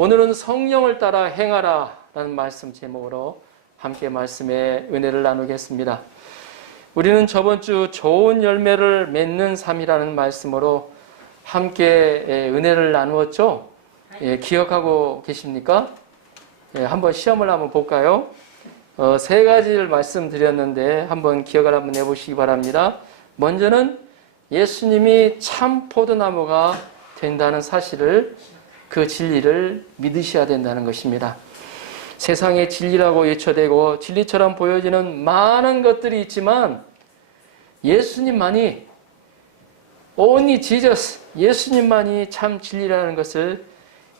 오늘은 성령을 따라 행하라 라는 말씀 제목으로 함께 말씀의 은혜를 나누겠습니다. 우리는 저번 주 좋은 열매를 맺는 삶이라는 말씀으로 함께 은혜를 나누었죠? 기억하고 계십니까? 한번 시험을 한번 볼까요? 세 가지를 말씀드렸는데 한번 기억을 한번 해보시기 바랍니다. 먼저는 예수님이 참 포도나무가 된다는 사실을, 그 진리를 믿으셔야 된다는 것입니다. 세상에 진리라고 외쳐대고 진리처럼 보여지는 많은 것들이 있지만 예수님만이, only Jesus, 예수님만이 참 진리라는 것을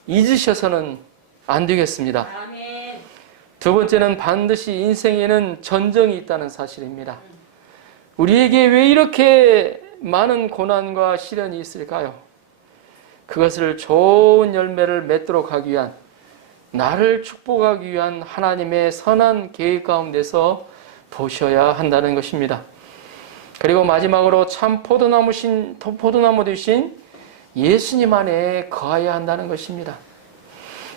잊으셔서는 안 되겠습니다. 아멘. 두 번째는 반드시 인생에는 전쟁이 있다는 사실입니다. 우리에게 왜 이렇게 많은 고난과 시련이 있을까요? 그것을 좋은 열매를 맺도록 하기 위한, 나를 축복하기 위한 하나님의 선한 계획 가운데서 보셔야 한다는 것입니다. 그리고 마지막으로 참 포도나무 되신 예수님 안에 거하여야 한다는 것입니다.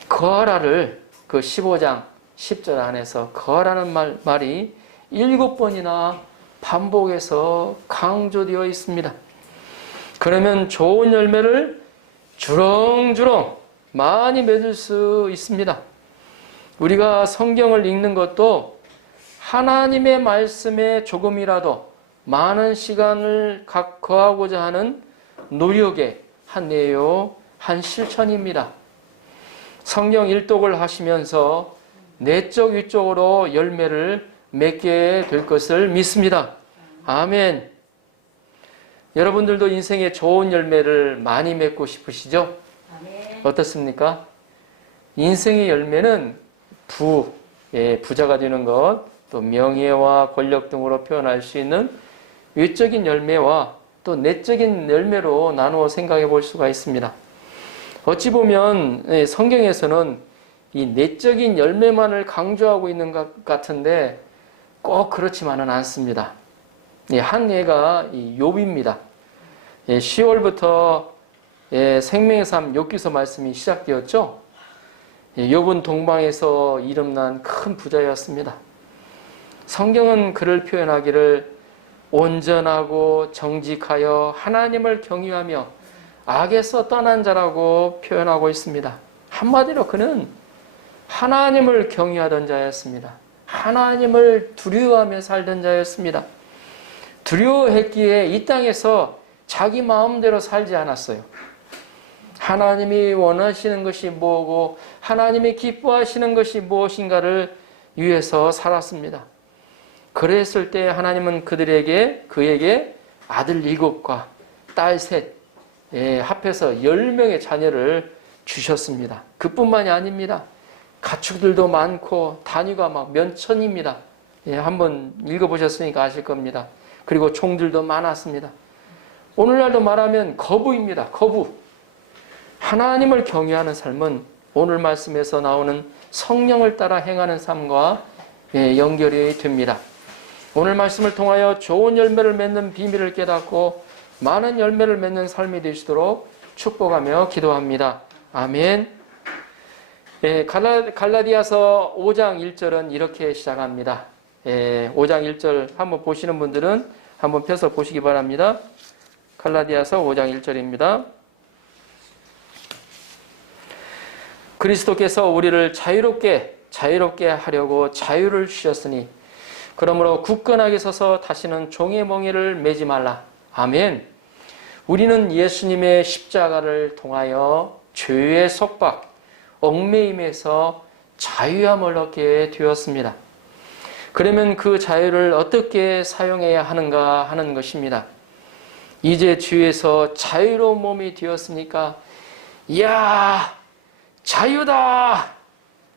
거하라를 그 15장 10절 안에서 거하라는 말이 7번이나 반복해서 강조되어 있습니다. 그러면 좋은 열매를 주렁주렁 많이 맺을 수 있습니다. 우리가 성경을 읽는 것도 하나님의 말씀에 조금이라도 많은 시간을 거하고자 하는 노력의 한 예요, 한 실천입니다. 성경 일독을 하시면서 내적 위쪽으로 열매를 맺게 될 것을 믿습니다. 아멘. 여러분들도 인생에 좋은 열매를 많이 맺고 싶으시죠? 아멘. 어떻습니까? 인생의 열매는 부자가 되는 것, 또 명예와 권력 등으로 표현할 수 있는 외적인 열매와 또 내적인 열매로 나누어 생각해 볼 수가 있습니다. 어찌 보면 성경에서는 이 내적인 열매만을 강조하고 있는 것 같은데 꼭 그렇지만은 않습니다. 한 예가 욥입니다. 10월부터 생명의 삶 욥기서 말씀이 시작되었죠. 욥은 동방에서 이름난 큰 부자였습니다. 성경은 그를 표현하기를 온전하고 정직하여 하나님을 경유하며 악에서 떠난 자라고 표현하고 있습니다. 한마디로 그는 하나님을 경유하던 자였습니다. 하나님을 두려워하며 살던 자였습니다. 두려워했기에 이 땅에서 자기 마음대로 살지 않았어요. 하나님이 원하시는 것이 뭐고 하나님이 기뻐하시는 것이 무엇인가를 위해서 살았습니다. 그랬을 때 하나님은 그에게 아들 7과 딸 3, 합해서 10명의 자녀를 주셨습니다. 그뿐만이 아닙니다. 가축들도 많고 단위가 막 몇천입니다. 한번 읽어보셨으니까 아실 겁니다. 그리고 종들도 많았습니다. 오늘날도 말하면 거부입니다. 거부. 하나님을 경외하는 삶은 오늘 말씀에서 나오는 성령을 따라 행하는 삶과 연결이 됩니다. 오늘 말씀을 통하여 좋은 열매를 맺는 비밀을 깨닫고 많은 열매를 맺는 삶이 되시도록 축복하며 기도합니다. 아멘. 갈라디아서 5장 1절은 이렇게 시작합니다. 5장 1절 한번 보시는 분들은 한번 펴서 보시기 바랍니다. 갈라디아서 5장 1절입니다. 그리스도께서 우리를 자유롭게 하려고 자유를 주셨으니 그러므로 굳건하게 서서 다시는 종의 멍에를 매지 말라. 아멘. 우리는 예수님의 십자가를 통하여 죄의 속박, 얽매임에서 자유함을 얻게 되었습니다. 그러면 그 자유를 어떻게 사용해야 하는가 하는 것입니다. 이제 주에서 자유로운 몸이 되었으니까 이야 자유다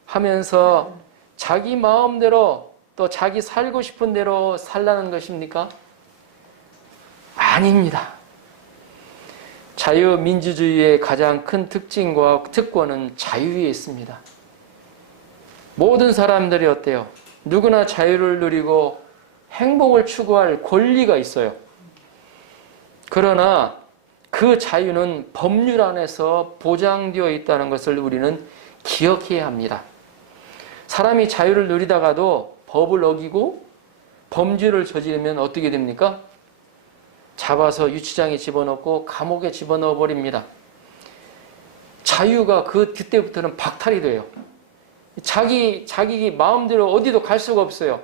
하면서 자기 마음대로 또 자기 살고 싶은 대로 살라는 것입니까? 아닙니다. 자유민주주의의 가장 큰 특징과 특권은 자유에 있습니다. 모든 사람들이 어때요? 누구나 자유를 누리고 행복을 추구할 권리가 있어요. 그러나 그 자유는 법률 안에서 보장되어 있다는 것을 우리는 기억해야 합니다. 사람이 자유를 누리다가도 법을 어기고 범죄를 저지르면 어떻게 됩니까? 잡아서 유치장에 집어넣고 감옥에 집어넣어 버립니다. 자유가 그때부터는 박탈이 돼요. 자기 마음대로 어디도 갈 수가 없어요.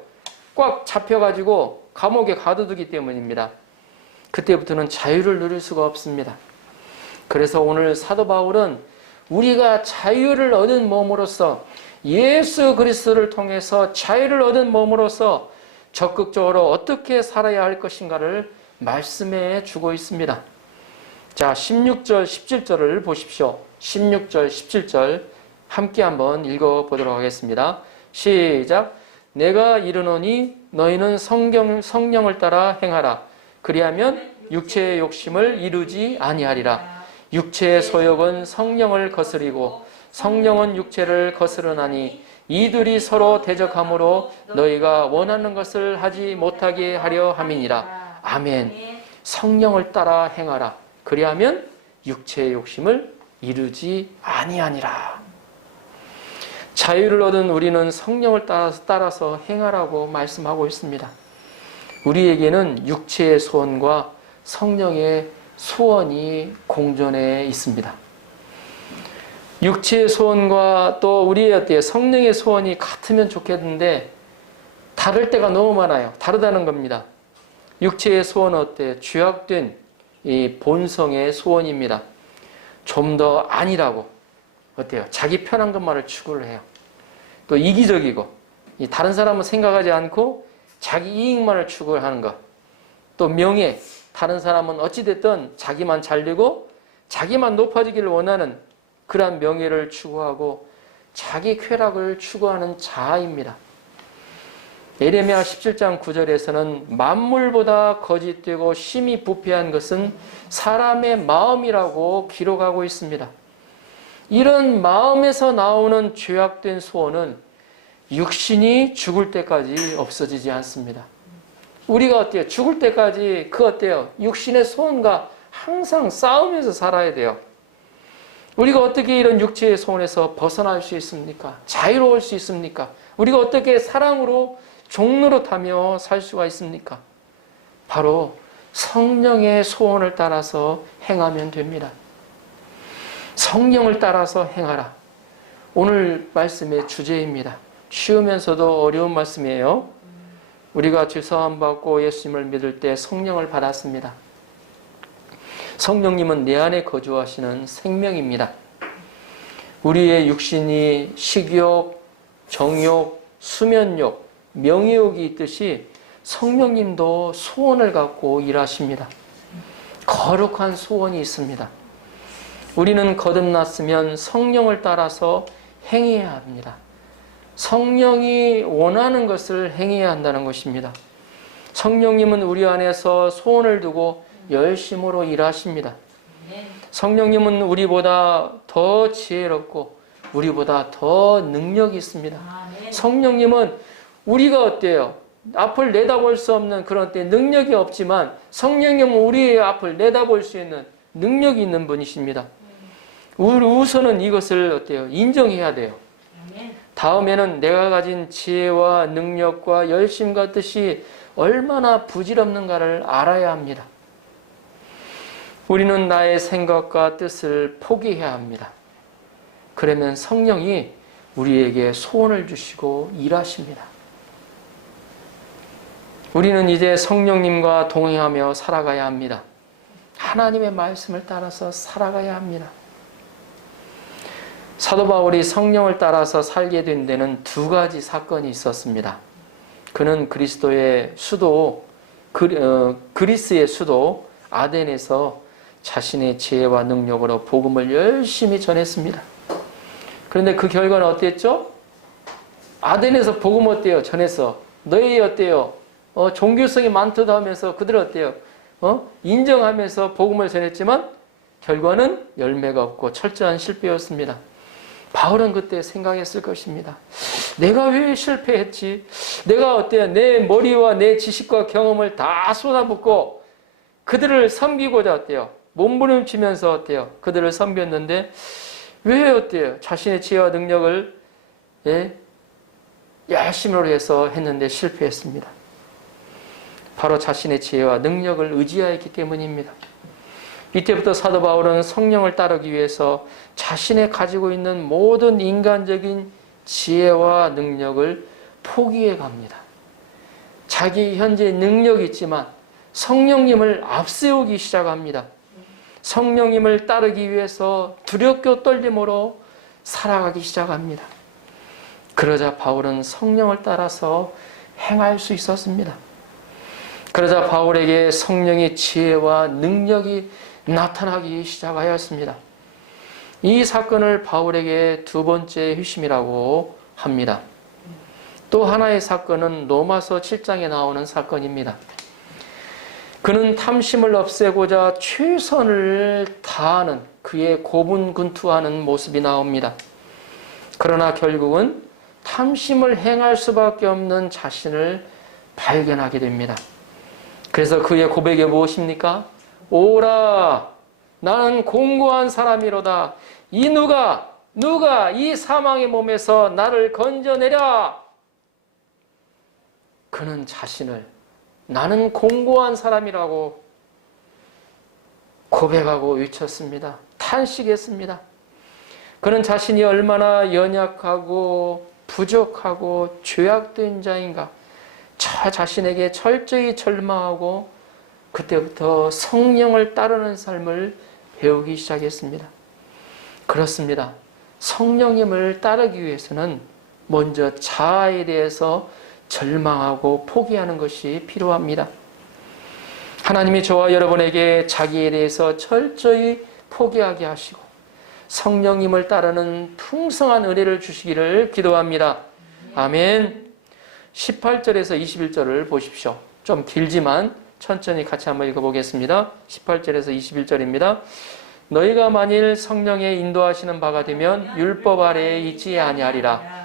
꽉 잡혀가지고 감옥에 가둬두기 때문입니다. 그때부터는 자유를 누릴 수가 없습니다. 그래서 오늘 사도 바울은 우리가 자유를 얻은 몸으로써 예수 그리스도를 통해서 자유를 얻은 몸으로써 적극적으로 어떻게 살아야 할 것인가를 말씀해 주고 있습니다. 자, 16절, 17절을 보십시오. 16절, 17절 함께 한번 읽어보도록 하겠습니다. 시작. 내가 이르노니 너희는 성령을 따라 행하라. 그리하면 육체의 욕심을 이루지 아니하리라. 육체의 소욕은 성령을 거스리고 성령은 육체를 거스르나니 이들이 서로 대적하므로 너희가 원하는 것을 하지 못하게 하려 함이니라. 아멘. 성령을 따라 행하라. 그리하면 육체의 욕심을 이루지 아니하니라. 자유를 얻은 우리는 성령을 따라서 행하라고 말씀하고 있습니다. 우리에게는 육체의 소원과 성령의 소원이 공존해 있습니다. 육체의 소원과 또 우리의 성령의 소원이 같으면 좋겠는데 다를 때가 너무 많아요. 다르다는 겁니다. 육체의 소원은 어때요? 죄악된 이 본성의 소원입니다. 좀 더 아니라고 어때요? 자기 편한 것만을 추구를 해요. 또 이기적이고 다른 사람은 생각하지 않고 자기 이익만을 추구하는 것. 또 명예, 다른 사람은 어찌됐든 자기만 잘되고 자기만 높아지기를 원하는 그러한 명예를 추구하고 자기 쾌락을 추구하는 자아입니다. 예레미야 17장 9절에서는 만물보다 거짓되고 심히 부패한 것은 사람의 마음이라고 기록하고 있습니다. 이런 마음에서 나오는 죄악된 소원은 육신이 죽을 때까지 없어지지 않습니다. 우리가 어때요? 죽을 때까지 어때요? 육신의 소원과 항상 싸우면서 살아야 돼요. 우리가 어떻게 이런 육체의 소원에서 벗어날 수 있습니까? 자유로울 수 있습니까? 우리가 어떻게 사랑으로 종로로 타며 살 수가 있습니까? 바로 성령의 소원을 따라서 행하면 됩니다. 성령을 따라서 행하라. 오늘 말씀의 주제입니다. 쉬우면서도 어려운 말씀이에요. 우리가 죄 사함 받고 예수님을 믿을 때 성령을 받았습니다. 성령님은 내 안에 거주하시는 생명입니다. 우리의 육신이 식욕, 정욕, 수면욕, 명예욕이 있듯이 성령님도 소원을 갖고 일하십니다. 거룩한 소원이 있습니다. 우리는 거듭났으면 성령을 따라서 행해야 합니다. 성령이 원하는 것을 행해야 한다는 것입니다. 성령님은 우리 안에서 소원을 두고 열심으로 일하십니다. 성령님은 우리보다 더 지혜롭고 우리보다 더 능력이 있습니다. 성령님은 우리가 어때요? 앞을 내다볼 수 없는 그런 때 능력이 없지만 성령님은 우리의 앞을 내다볼 수 있는 능력이 있는 분이십니다. 우선은 이것을 어때요? 인정해야 돼요. 다음에는 내가 가진 지혜와 능력과 열심과 뜻이 얼마나 부질없는가를 알아야 합니다. 우리는 나의 생각과 뜻을 포기해야 합니다. 그러면 성령이 우리에게 소원을 주시고 일하십니다. 우리는 이제 성령님과 동행하며 살아가야 합니다. 하나님의 말씀을 따라서 살아가야 합니다. 사도 바울이 성령을 따라서 살게 된 데는 두 가지 사건이 있었습니다. 그는 그리스도의 수도, 그리스의 수도 아덴에서 자신의 지혜와 능력으로 복음을 열심히 전했습니다. 그런데 그 결과는 어땠죠? 아덴에서 복음 어때요? 전해서 너희 어때요? 종교성이 많다고 하면서 그들 어때요? 인정하면서 복음을 전했지만 결과는 열매가 없고 철저한 실패였습니다. 바울은 그때 생각했을 것입니다. 내가 왜 실패했지? 내가 어때요? 내 머리와 내 지식과 경험을 다 쏟아붓고 그들을 섬기고자 어때요? 몸부림치면서 어때요? 그들을 섬겼는데 왜 어때요? 자신의 지혜와 능력을 열심으로 해서 했는데 실패했습니다. 바로 자신의 지혜와 능력을 의지하였기 때문입니다. 이때부터 사도 바울은 성령을 따르기 위해서 자신의 가지고 있는 모든 인간적인 지혜와 능력을 포기해 갑니다. 자기 현재 능력이 있지만 성령님을 앞세우기 시작합니다. 성령님을 따르기 위해서 두렵고 떨림으로 살아가기 시작합니다. 그러자 바울은 성령을 따라서 행할 수 있었습니다. 그러자 바울에게 성령의 지혜와 능력이 나타나기 시작하였습니다. 이 사건을 바울에게 두 번째 회심이라고 합니다. 또 하나의 사건은 로마서 7장에 나오는 사건입니다. 그는 탐심을 없애고자 최선을 다하는 그의 고분군투하는 모습이 나옵니다. 그러나 결국은 탐심을 행할 수밖에 없는 자신을 발견하게 됩니다. 그래서 그의 고백이 무엇입니까? 오라, 나는 공고한 사람이로다. 이 누가 이 사망의 몸에서 나를 건져내랴. 그는 자신을 나는 공고한 사람이라고 고백하고 외쳤습니다. 탄식했습니다. 그는 자신이 얼마나 연약하고 부족하고 죄악된 자인가 저 자신에게 철저히 절망하고 그때부터 성령을 따르는 삶을 배우기 시작했습니다. 그렇습니다. 성령님을 따르기 위해서는 먼저 자아에 대해서 절망하고 포기하는 것이 필요합니다. 하나님이 저와 여러분에게 자기에 대해서 철저히 포기하게 하시고 성령님을 따르는 풍성한 은혜를 주시기를 기도합니다. 아멘. 18절에서 21절을 보십시오. 좀 길지만 천천히 같이 한번 읽어보겠습니다. 18절에서 21절입니다. 너희가 만일 성령의 인도하시는 바가 되면 율법 아래에 있지 아니하리라.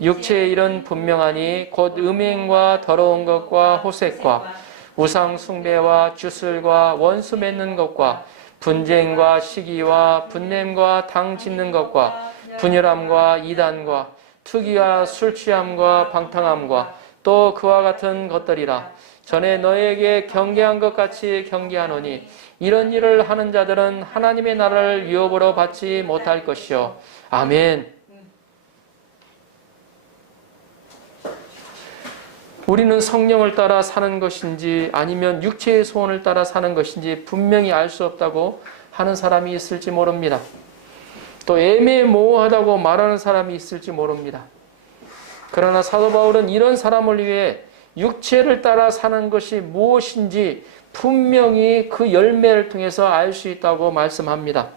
육체의 일은 분명하니 곧 음행과 더러운 것과 호색과 우상 숭배와 주술과 원수 맺는 것과 분쟁과 시기와 분냄과 당 짓는 것과 분열함과 이단과 투기와 술 취함과 방탕함과 또 그와 같은 것들이라. 전에 너에게 경계한 것 같이 경계하노니 이런 일을 하는 자들은 하나님의 나라를 유업으로 받지 못할 것이요. 아멘. 우리는 성령을 따라 사는 것인지 아니면 육체의 소원을 따라 사는 것인지 분명히 알 수 없다고 하는 사람이 있을지 모릅니다. 또 애매모호하다고 말하는 사람이 있을지 모릅니다. 그러나 사도 바울은 이런 사람을 위해 육체를 따라 사는 것이 무엇인지 분명히 그 열매를 통해서 알 수 있다고 말씀합니다.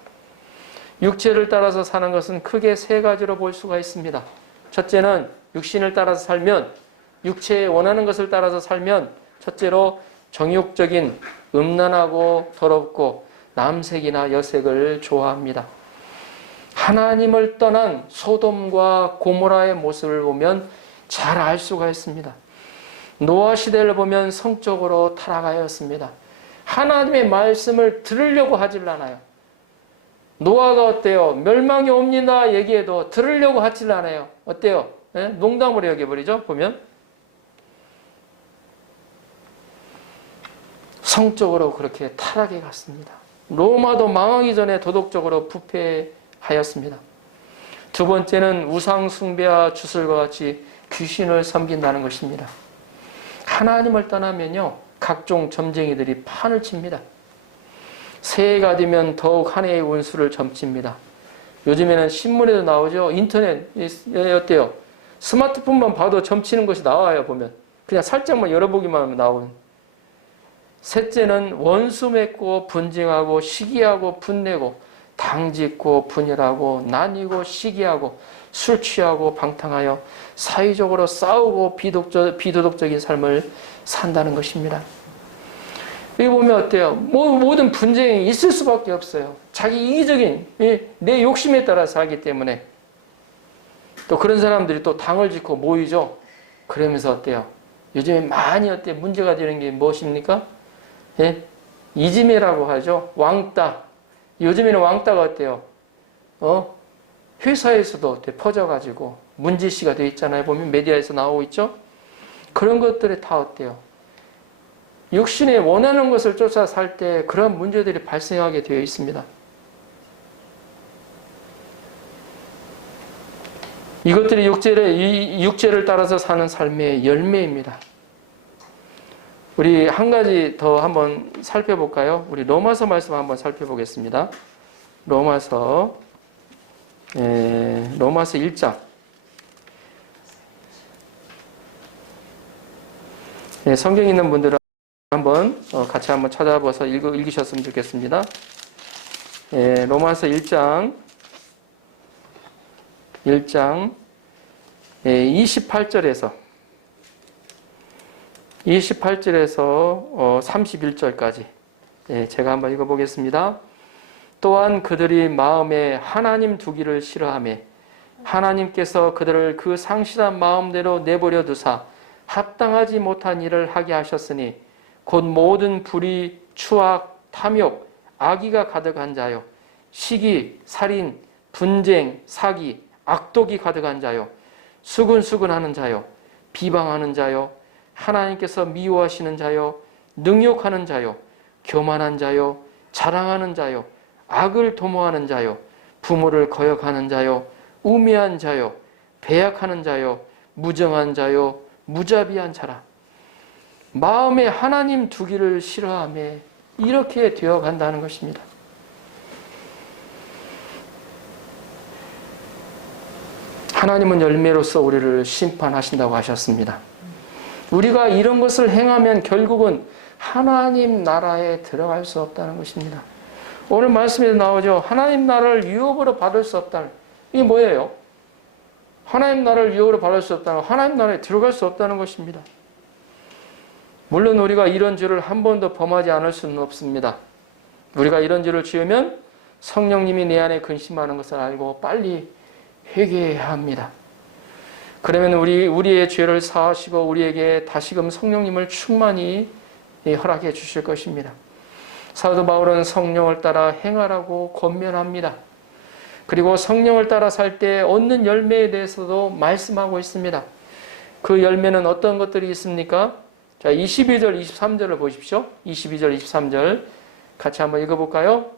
육체를 따라서 사는 것은 크게 세 가지로 볼 수가 있습니다. 첫째는 육신을 따라서 살면 육체에 원하는 것을 따라서 살면 첫째로 정욕적인 음란하고 더럽고 남색이나 여색을 좋아합니다. 하나님을 떠난 소돔과 고모라의 모습을 보면 잘 알 수가 있습니다. 노아 시대를 보면 성적으로 타락하였습니다. 하나님의 말씀을 들으려고 하질 않아요. 노아가 어때요? 멸망이 옵니다 얘기해도 들으려고 하질 않아요. 어때요? 네? 농담으로 여겨버리죠. 보면 성적으로 그렇게 타락해 갔습니다. 로마도 망하기 전에 도덕적으로 부패하였습니다. 두 번째는 우상 숭배와 주술과 같이 귀신을 섬긴다는 것입니다. 하나님을 떠나면요 각종 점쟁이들이 판을 칩니다. 새해가 되면 더욱 한 해의 운수를 점칩니다. 요즘에는 신문에도 나오죠. 인터넷 어때요? 스마트폰만 봐도 점치는 것이 나와요. 보면 그냥 살짝만 열어보기만 하면 나오는. 셋째는 원수 맺고 분쟁하고 시기하고 분내고 당짓고 분열하고 나뉘고 시기하고 술 취하고 방탕하여 사회적으로 싸우고 비도덕적인 삶을 산다는 것입니다. 여기 보면 어때요? 모든 분쟁이 있을 수밖에 없어요. 자기 이기적인 내 욕심에 따라 살기 때문에. 또 그런 사람들이 또 당을 짓고 모이죠. 그러면서 어때요? 요즘에 많이 문제가 되는 게 무엇입니까? 이지매라고 하죠. 왕따. 요즘에는 왕따가 어때요? 회사에서도 퍼져가지고 문제시가 되어 있잖아요. 보면 메디아에서 나오고 있죠. 그런 것들이 다 어때요? 육신에 원하는 것을 쫓아 살 때 그런 문제들이 발생하게 되어 있습니다. 이것들이 육체를 따라서 사는 삶의 열매입니다. 우리 한 가지 더 한번 살펴볼까요? 우리 로마서 말씀 한번 살펴보겠습니다. 로마서 1장. 성경 있는 분들은 한번 같이 한번 찾아봐서 읽으셨으면 좋겠습니다. 로마서 1장 28절에서 31절까지 제가 한번 읽어보겠습니다. 또한 그들이 마음에 하나님 두기를 싫어하며 하나님께서 그들을 그 상실한 마음대로 내버려 두사 합당하지 못한 일을 하게 하셨으니 곧 모든 불의, 추악, 탐욕, 악의가 가득한 자요 시기, 살인, 분쟁, 사기, 악독이 가득한 자요 수근수근하는 자요 비방하는 자요 하나님께서 미워하시는 자요 능욕하는 자요 교만한 자요 자랑하는 자요 악을 도모하는 자요 부모를 거역하는 자요 우매한 자요 배약하는 자요 무정한 자요 무자비한 자라. 마음에 하나님 두기를 싫어하며 이렇게 되어 간다는 것입니다. 하나님은 열매로서 우리를 심판하신다고 하셨습니다. 우리가 이런 것을 행하면 결국은 하나님 나라에 들어갈 수 없다는 것입니다. 오늘 말씀에도 나오죠. 하나님 나라를 유업으로 받을 수 없다는. 이게 뭐예요? 하나님 나라를 유업으로 받을 수 없다는, 하나님 나라에 들어갈 수 없다는 것입니다. 물론 우리가 이런 죄를 한 번도 범하지 않을 수는 없습니다. 우리가 이런 죄를 지으면 성령님이 내 안에 근심하는 것을 알고 빨리 회개해야 합니다. 그러면 우리의 죄를 사하시고 우리에게 다시금 성령님을 충만히 허락해 주실 것입니다. 사도 바울은 성령을 따라 행하라고 권면합니다. 그리고 성령을 따라 살 때 얻는 열매에 대해서도 말씀하고 있습니다. 그 열매는 어떤 것들이 있습니까? 자, 22절, 23절을 보십시오. 22절, 23절 같이 한번 읽어볼까요?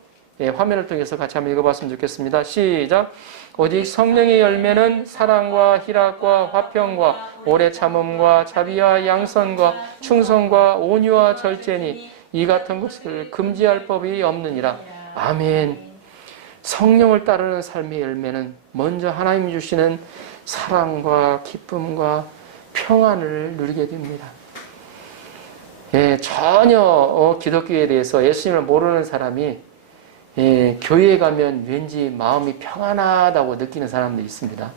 화면을 통해서 같이 한번 읽어봤으면 좋겠습니다. 시작! 오직 성령의 열매는 사랑과 희락과 화평과 오래 참음과 자비와 양선과 충성과 온유와 절제니 이 같은 것을 금지할 법이 없느니라. 아멘. 성령을 따르는 삶의 열매는 먼저 하나님이 주시는 사랑과 기쁨과 평안을 누리게 됩니다. 전혀 기독교에 대해서 예수님을 모르는 사람이 교회에 가면 왠지 마음이 평안하다고 느끼는 사람도 있습니다.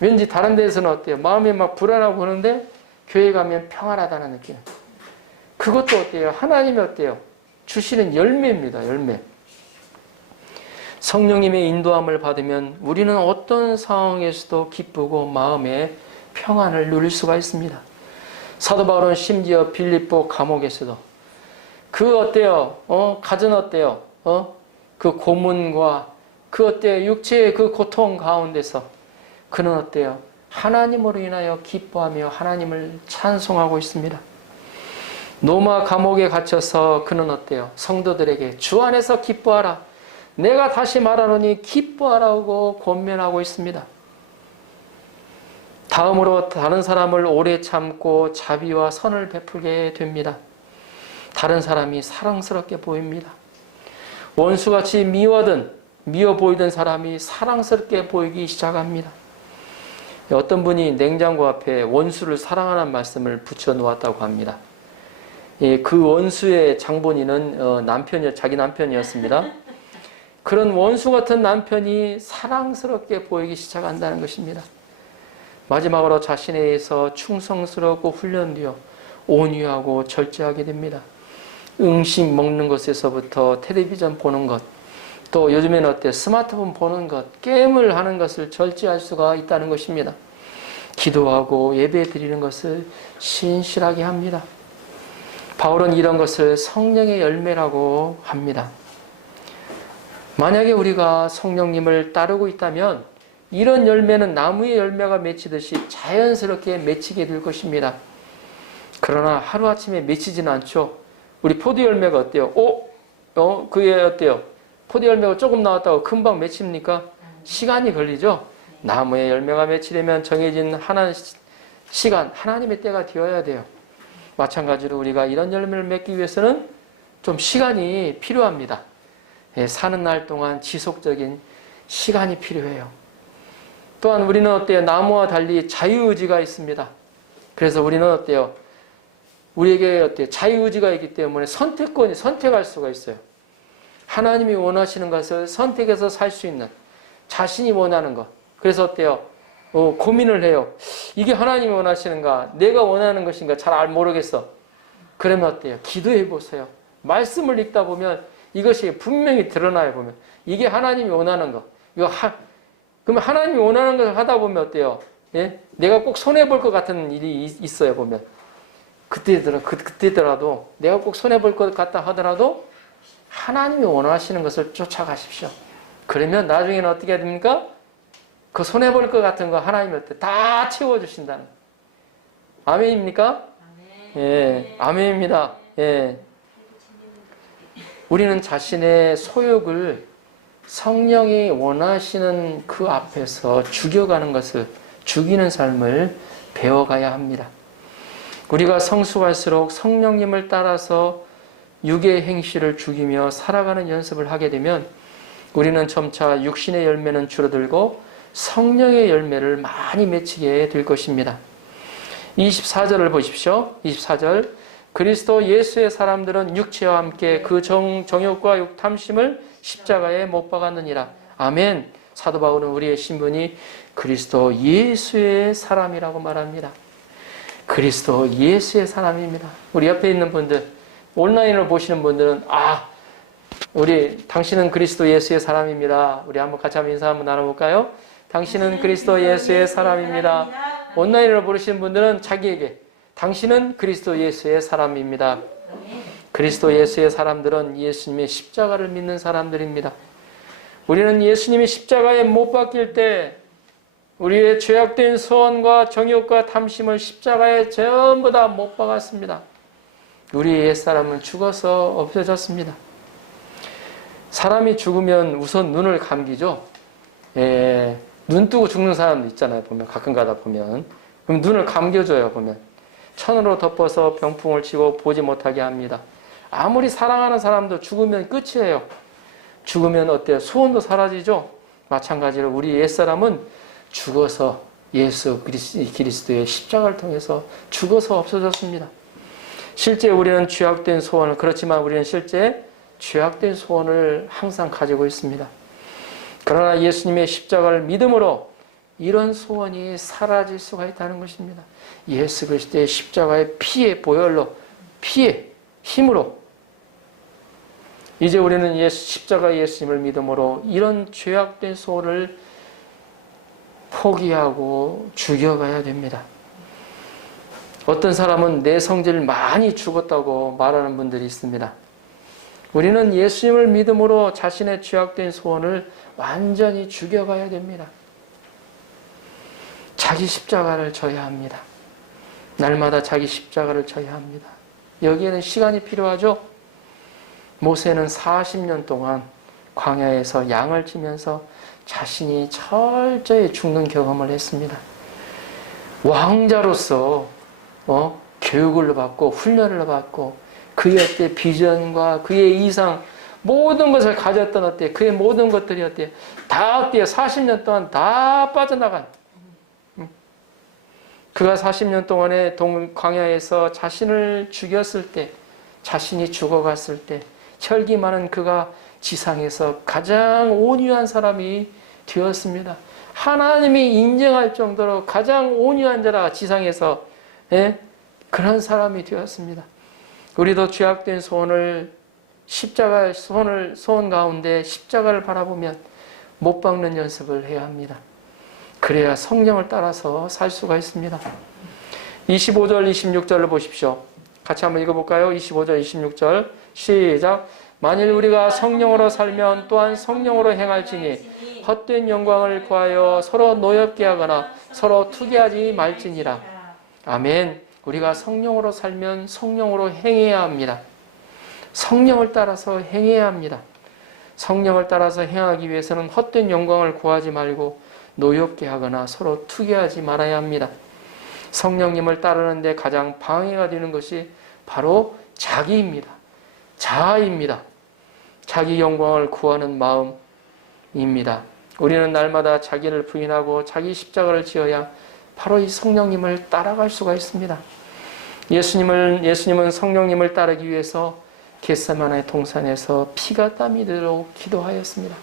왠지 다른 데서는 어때요? 마음이 막 불안하고 그러는데 교회에 가면 평안하다는 느낌. 그것도 어때요? 하나님이 어때요? 주시는 열매입니다. 열매. 성령님의 인도함을 받으면 우리는 어떤 상황에서도 기쁘고 마음에 평안을 누릴 수가 있습니다. 사도 바울은 심지어 빌립보 감옥에서도 그 어때요? 가전 어때요? 그 고문과 그 어때요? 육체의 그 고통 가운데서 그는 어때요? 하나님으로 인하여 기뻐하며 하나님을 찬송하고 있습니다. 로마 감옥에 갇혀서 그는 어때요? 성도들에게 주 안에서 기뻐하라. 내가 다시 말하노니 기뻐하라고 권면하고 있습니다. 다음으로 다른 사람을 오래 참고 자비와 선을 베풀게 됩니다. 다른 사람이 사랑스럽게 보입니다. 원수같이 미워 보이던 사람이 사랑스럽게 보이기 시작합니다. 어떤 분이 냉장고 앞에 원수를 사랑하는 말씀을 붙여 놓았다고 합니다. 그 원수의 장본인은 자기 남편이었습니다. 그런 원수 같은 남편이 사랑스럽게 보이기 시작한다는 것입니다. 마지막으로 자신에 의해서 충성스럽고 훈련되어 온유하고 절제하게 됩니다. 음식 먹는 것에서부터 텔레비전 보는 것, 또 요즘에는 어때? 스마트폰 보는 것, 게임을 하는 것을 절제할 수가 있다는 것입니다. 기도하고 예배 드리는 것을 신실하게 합니다. 바울은 이런 것을 성령의 열매라고 합니다. 만약에 우리가 성령님을 따르고 있다면 이런 열매는 나무의 열매가 맺히듯이 자연스럽게 맺히게 될 것입니다. 그러나 하루아침에 맺히지는 않죠. 우리 포도 열매가 어때요? 그게 어때요? 포도 열매가 조금 나왔다고 금방 맺힙니까? 시간이 걸리죠. 나무의 열매가 맺히려면 정해진 시간, 하나님의 때가 되어야 돼요. 마찬가지로 우리가 이런 열매를 맺기 위해서는 좀 시간이 필요합니다. 사는 날 동안 지속적인 시간이 필요해요. 또한 우리는 어때요? 나무와 달리 자유의지가 있습니다. 그래서 우리는 어때요? 우리에게 어때요? 자유의지가 있기 때문에 선택할 수가 있어요. 하나님이 원하시는 것을 선택해서 살 수 있는, 자신이 원하는 것. 그래서 어때요? 고민을 해요. 이게 하나님이 원하시는가? 내가 원하는 것인가? 잘 모르겠어. 그러면 어때요? 기도해 보세요. 말씀을 읽다 보면 이것이 분명히 드러나요. 보면 이게 하나님이 원하는 것. 그러면 하나님이 원하는 것을 하다 보면 어때요? 예? 내가 꼭 손해볼 것 같은 일이 있어요. 보면 그때더라도 내가 꼭 손해볼 것 같다 하더라도 하나님이 원하시는 것을 쫓아가십시오. 그러면 나중에는 어떻게 됩니까? 그 손해볼 것 같은 거 하나님이 다 채워주신다는. 아멘입니까? 예, 아멘입니다. 예. 우리는 자신의 소욕을 성령이 원하시는 그 앞에서 죽여가는 것을, 죽이는 삶을 배워가야 합니다. 우리가 성숙할수록 성령님을 따라서 육의 행실을 죽이며 살아가는 연습을 하게 되면 우리는 점차 육신의 열매는 줄어들고 성령의 열매를 많이 맺히게 될 것입니다. 24절을 보십시오. 24절. 그리스도 예수의 사람들은 육체와 함께 그 정욕과 육탐심을 십자가에 못 박았느니라. 아멘. 사도 바울은 우리의 신분이 그리스도 예수의 사람이라고 말합니다. 그리스도 예수의 사람입니다. 우리 옆에 있는 분들, 온라인으로 보시는 분들은 당신은 그리스도 예수의 사람입니다. 우리 같이 한번 인사 한번 나눠볼까요? 당신은 그리스도 예수의 사람입니다. 온라인으로 보시는 분들은 자기에게 당신은 그리스도 예수의 사람입니다. 그리스도 예수의 사람들은 예수님의 십자가를 믿는 사람들입니다. 우리는 예수님이 십자가에 못 박힐 때 우리의 죄악된 소원과 정욕과 탐심을 십자가에 전부 다 못 박았습니다. 우리의 옛사람은 죽어서 없어졌습니다. 사람이 죽으면 우선 눈을 감기죠. 눈 뜨고 죽는 사람도 있잖아요. 보면 가끔 가다 보면. 그럼 눈을 감겨줘요. 보면 천으로 덮어서 병풍을 치고 보지 못하게 합니다. 아무리 사랑하는 사람도 죽으면 끝이에요. 죽으면 어때요? 소원도 사라지죠. 마찬가지로 우리 옛사람은 죽어서 예수 그리스도의 십자가를 통해서 죽어서 없어졌습니다. 실제 우리는 죄악된 소원을, 그렇지만 우리는 실제 죄악된 소원을 항상 가지고 있습니다. 그러나 예수님의 십자가를 믿음으로 이런 소원이 사라질 수가 있다는 것입니다. 예수 그리스도의 십자가의 피의 보혈로, 피의 힘으로 이제 우리는 십자가 예수님을 믿음으로 이런 죄악된 소원을 포기하고 죽여가야 됩니다. 어떤 사람은 내 성질 많이 죽었다고 말하는 분들이 있습니다. 우리는 예수님을 믿음으로 자신의 죄악된 소원을 완전히 죽여가야 됩니다. 자기 십자가를 져야 합니다. 날마다 자기 십자가를 져야 합니다. 여기에는 시간이 필요하죠. 모세는 40년 동안 광야에서 양을 치면서 자신이 철저히 죽는 경험을 했습니다. 왕자로서 교육을 받고 훈련을 받고 그의 어때 비전과 그의 이상 모든 것을 가졌던 어때 그의 모든 것들이 어때 다 어때요 40년 동안 다 빠져나간 그가 40년 동안에 광야에서 자신을 죽였을 때 자신이 죽어갔을 때 혈기 많은 그가 지상에서 가장 온유한 사람이 되었습니다. 하나님이 인정할 정도로 가장 온유한 자라 지상에서 그런 사람이 되었습니다. 우리도 죄악된 소원 가운데 십자가를 바라보면 못 박는 연습을 해야 합니다. 그래야 성령을 따라서 살 수가 있습니다. 25절, 26절을 보십시오. 같이 한번 읽어볼까요? 25절, 26절 시작. 만일 우리가 성령으로 살면 또한 성령으로 행할지니 헛된 영광을 구하여 서로 노엽게 하거나 서로 투기하지 말지니라. 아멘. 우리가 성령으로 살면 성령으로 행해야 합니다. 성령을 따라서 행해야 합니다. 성령을 따라서 행하기 위해서는 헛된 영광을 구하지 말고 노엽게 하거나 서로 투기하지 말아야 합니다. 성령님을 따르는데 가장 방해가 되는 것이 바로 자기입니다. 자아입니다. 자기 영광을 구하는 마음입니다. 우리는 날마다 자기를 부인하고 자기 십자가를 지어야 바로 이 성령님을 따라갈 수가 있습니다. 예수님은 성령님을 따르기 위해서 겟세마네 동산에서 피가 땀이 되도록 기도하였습니다.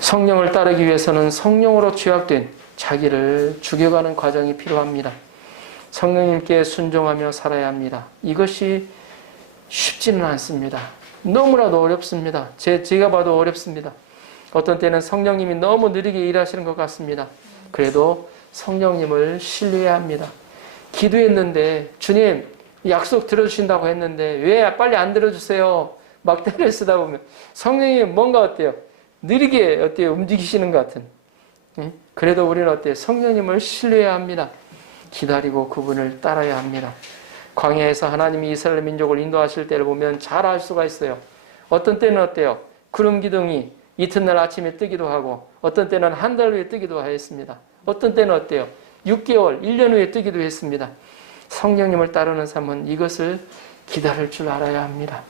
성령을 따르기 위해서는 성령으로 죄악된 자기를 죽여가는 과정이 필요합니다. 성령님께 순종하며 살아야 합니다. 이것이 쉽지는 않습니다. 너무나도 어렵습니다. 제가 봐도 어렵습니다. 어떤 때는 성령님이 너무 느리게 일하시는 것 같습니다. 그래도 성령님을 신뢰해야 합니다. 기도했는데 주님 약속 들어주신다고 했는데 왜 빨리 안 들어주세요? 막대를 쓰다 보면 성령님이 뭔가 어때요? 느리게 어때요? 움직이시는 것 같은. 그래도 우리는 어때요? 성령님을 신뢰해야 합니다. 기다리고 그분을 따라야 합니다. 광야에서 하나님이 이스라엘 민족을 인도하실 때를 보면 잘 알 수가 있어요. 어떤 때는 어때요? 구름 기둥이 이튿날 아침에 뜨기도 하고 어떤 때는 한 달 후에 뜨기도 하였습니다. 어떤 때는 어때요? 6개월, 1년 후에 뜨기도 했습니다. 성령님을 따르는 삶은 이것을 기다릴 줄 알아야 합니다.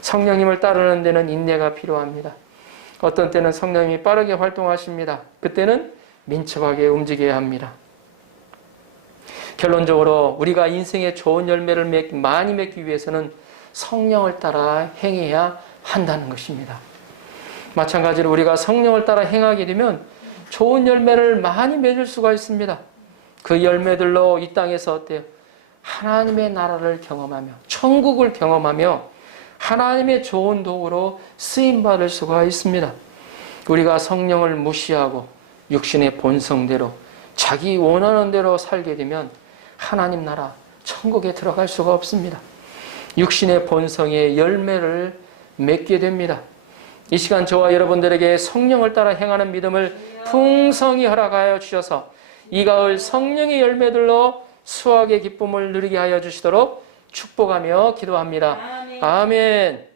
성령님을 따르는 데는 인내가 필요합니다. 어떤 때는 성령님이 빠르게 활동하십니다. 그때는 민첩하게 움직여야 합니다. 결론적으로 우리가 인생의 좋은 열매를 많이 맺기 위해서는 성령을 따라 행해야 한다는 것입니다. 마찬가지로 우리가 성령을 따라 행하게 되면 좋은 열매를 많이 맺을 수가 있습니다. 그 열매들로 이 땅에서 어때요? 하나님의 나라를 경험하며 천국을 경험하며 하나님의 좋은 도구로 쓰임받을 수가 있습니다. 우리가 성령을 무시하고 육신의 본성대로 자기 원하는 대로 살게 되면 하나님 나라 천국에 들어갈 수가 없습니다. 육신의 본성의 열매를 맺게 됩니다. 이 시간 저와 여러분들에게 성령을 따라 행하는 믿음을 풍성히 허락하여 주셔서 이 가을 성령의 열매들로 수확의 기쁨을 누리게 하여 주시도록 축복하며 기도합니다. 아멘.